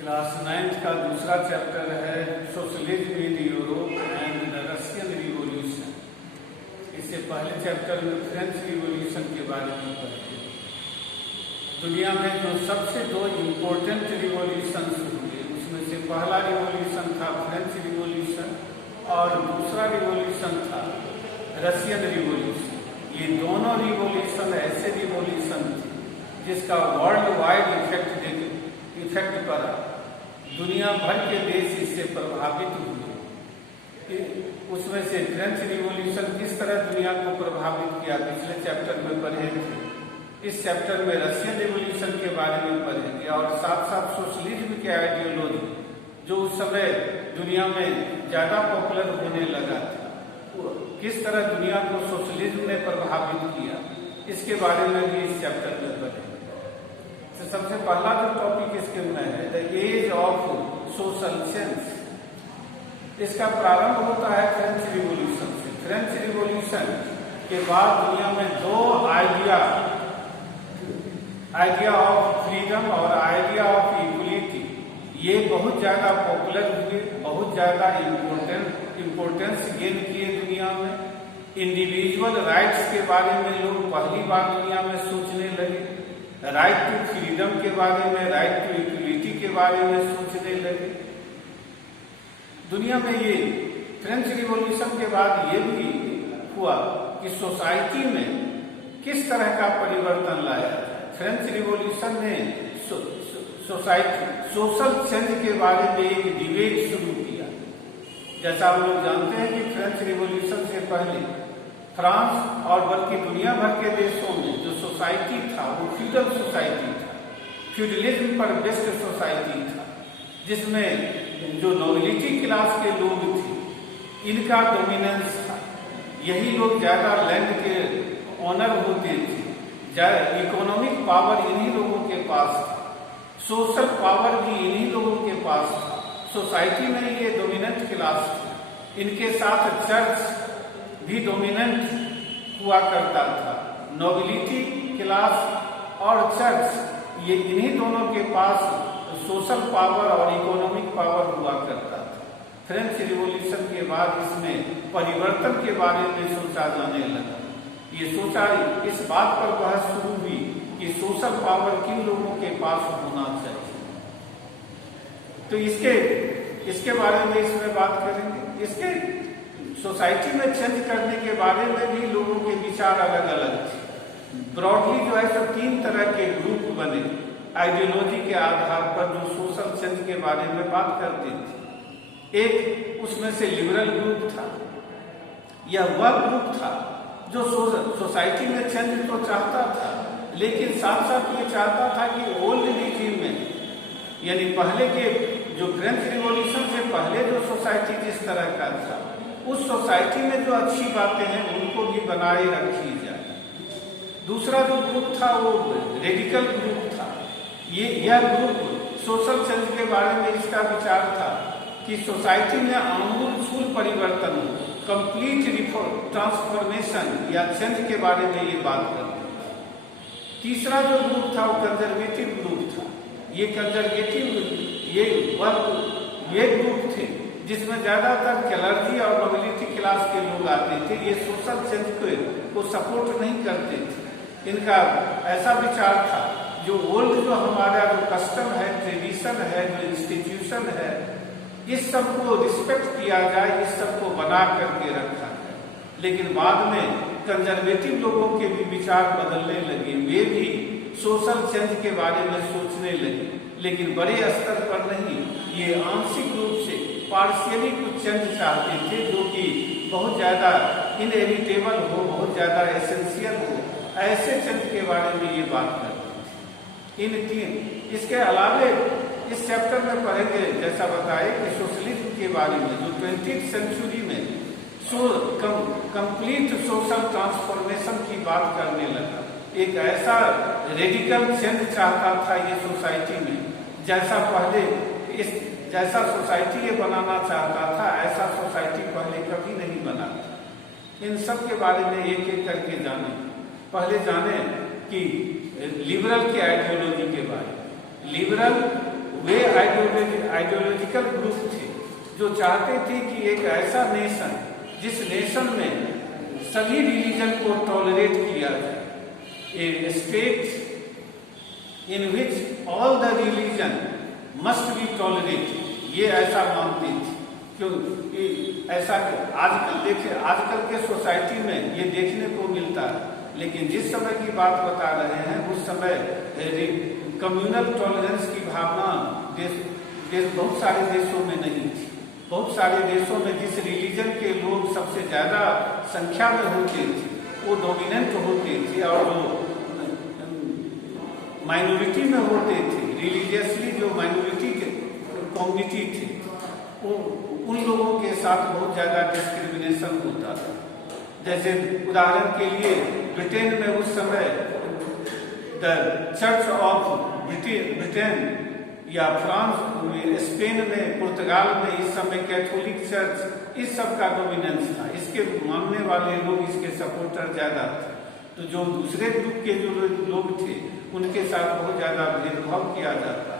Class 9th का दूसरा chapter है socialism in Europe and the Russian revolution. इससे पहले चैप्टर में फ्रेंच रिवॉल्यूशन के बारे में पढ़े। दुनिया में जो सबसे दो इम्पोर्टेंट रिवॉल्यूशंस हुए उसमें से पहला रिवॉल्यूशन था फ्रेंच रिवॉल्यूशन और दूसरा रिवॉल्यूशन था रशियन रिवॉल्यूशन। ये दोनों रिवॉल्यूशन ऐसे रिवॉल्यूशन थे जिसका वर्ल्ड वाइड इफेक्ट पड़ा। दुनिया भर के देश इससे प्रभावित हुए। उसमें से फ्रेंच रिवॉल्यूशन किस तरह दुनिया को प्रभावित किया पिछले चैप्टर में पढ़े थे। इस चैप्टर में रशियन रिवॉल्यूशन के बारे में पढ़ेंगे और साथ साथ सोशलिज्म के आइडियोलॉजी जो उस समय दुनिया में ज्यादा पॉपुलर होने लगा था, किस तरह दुनिया को सोशलिज्म ने प्रभावित किया, इसके बारे में भी इस चैप्टर में पढ़ेंगे। तो सबसे पहला जो टॉपिक इसके में है the age of social change. इसका प्रारंभ होता है फ्रेंच रिवॉल्यूशन से। फ्रेंच रिवॉल्यूशन के बाद दुनिया में दो आइडिया ऑफ फ्रीडम और आइडिया ऑफ इक्वलिटी ये बहुत ज्यादा पॉपुलर हुए, बहुत ज्यादा इम्पोर्टेंस गेन किए दुनिया में। इंडिविजुअल राइट्स के बारे में लोग पहली बार दुनिया में सोचने लगे, राइट टू फ्रीडम के बारे में, राइट टू इक्वलिटी के बारे में सोचने लगे। दुनिया में ये फ्रेंच रिवॉल्यूशन के बाद ये भी हुआ कि सोसाइटी में किस तरह का परिवर्तन लाया। फ्रेंच रिवॉल्यूशन ने सोशल चेंज के बारे में एक डिबेट शुरू किया। जैसा हम लोग जानते हैं कि फ्रेंच रिवॉल्यूशन से पहले फ्रांस और बल्कि दुनिया भर के देशों में जो सोसाइटी था वो फ्यूडल सोसाइटी था, फ्यूडलिज्म पर बेस्ड सोसाइटी था, जिसमें जो नोबिलिटी क्लास के लोग थे इनका डोमिनेंस था। यही लोग ज्यादा लैंड के ऑनर होते थे, इकोनॉमिक पावर इन्हीं लोगों के पास था, सोशल पावर भी इन्हीं लोगों के पास था। सोसाइटी में ये डोमिनेंट क्लास थी। इनके साथ चर्च भी डोमिनेंट हुआ करता था। नोबिलिटी क्लास और चर्च ये इन्हीं दोनों के पास सोशल पावर और इकोनॉमिक पावर हुआ करता था। फ्रेंच रिवॉल्यूशन के बाद इसमें परिवर्तन के बारे में सोचा जाने लगा। ये सोचा, इस बात पर बहस शुरू हुई कि सोशल पावर किन लोगों के पास होना चाहिए। तो इसके बारे में इसमें बात करेंगे। इसके सोसाइटी में चेंज करने के बारे में भी लोगों के विचार अलग अलग थे। ब्रॉडली जो है तो तीन तरह के ग्रुप बने आइडियोलॉजी के आधार पर जो सोशल चेंज के बारे में बात करते थे। एक उसमें से लिबरल ग्रुप था। यह वह ग्रुप था जो सोसाइटी में चेंज तो चाहता था, लेकिन साथ साथ ये चाहता था कि ओल्ड रिजीम में, यानी पहले के जो फ्रेंच रिवॉल्यूशन से पहले जो सोसाइटी जिस तरह का था उस सोसाइटी में जो अच्छी बातें हैं उनको भी बनाए रखी जाए। दूसरा जो ग्रुप था वो रेडिकल ग्रुप था। यह ग्रुप सोशल चेंज के बारे में इसका विचार था कि सोसाइटी में आमूल परिवर्तन हो, कंप्लीट रिफॉर्म, ट्रांसफॉर्मेशन या चेंज के बारे में ये बात करते। तीसरा जो ग्रुप था वो कंजर्वेटिव ग्रुप था। ये कंजर्वेटिव ये ग्रुप थे जिसमें ज्यादातर क्लर्जी और नोबिलिटी क्लास के लोग आते थे। ये सोशल चेंज को सपोर्ट नहीं करते थे। इनका ऐसा विचार था जो ओल्ड जो हमारा जो कस्टम है, ट्रेडिशन है, जो इंस्टीट्यूशन है, इस सब को रिस्पेक्ट किया जाए, इस सब को बना करके रखा जाए। लेकिन बाद में कंजर्वेटिव लोगों के भी विचार बदलने लगे। वे भी सोशल चेंज के बारे में सोचने लगे, लेकिन बड़े स्तर पर नहीं। ये आंशिक रूप से पार्शियली कुछ चेंज चाहते थे जो कि बहुत ज्यादा इनएविटेबल हो, बहुत ज्यादा एसेंशियल हो। ऐसे चेंज के बारे में ये बात करते थे। इन तीन इसके अलावे इस चैप्टर में पढ़ेंगे, जैसा बताए कि सोशलिज्म के बारे में जो 20th सेंचुरी में कंप्लीट सोशल ट्रांसफॉर्मेशन की बात करने लगा। एक ऐसा रेडिकल चेंज चाहता था ये सोसाइटी में, जैसा सोसाइटी ये बनाना चाहता था ऐसा सोसाइटी पहले कभी नहीं बना था। इन सब के बारे में एक एक करके जाने। पहले जाने कि लिबरल की आइडियोलॉजी के बारे में। लिबरल वे आइडियोलॉजिकल ग्रुप थे जो चाहते थे कि एक ऐसा नेशन जिस नेशन में सभी रिलीजन को टॉलरेट किया जाए, a state in which all the religion must be tolerated, ये ऐसा मानते थे। क्योंकि ऐसा आजकल के सोसाइटी में ये देखने को मिलता है, लेकिन जिस समय की बात बता रहे हैं उस समय कम्युनल टॉलरेंस की भावना बहुत सारे देशों में नहीं थी। बहुत सारे देशों में जिस रिलीजन के लोग सबसे ज्यादा संख्या में होते थे वो डोमिनेंट होते थे, और जो माइनॉरिटी में होते थे रिलीजियसली, जो माइनॉरिटी के कम्युनिटी थे, वो उन लोगों के साथ बहुत ज्यादा डिस्क्रिमिनेशन होता था। जैसे उदाहरण के लिए ब्रिटेन में उस समय द चर्च ऑफ ब्रिटेन या फ्रांस में, स्पेन में, पुर्तगाल में इस समय कैथोलिक चर्च, इस सब का डोमिनेंस था। इसके मानने वाले लोग, इसके सपोर्टर ज्यादा थे। तो जो दूसरे ग्रुप के जो लोग थे उनके साथ बहुत ज्यादा भेदभाव किया जाता।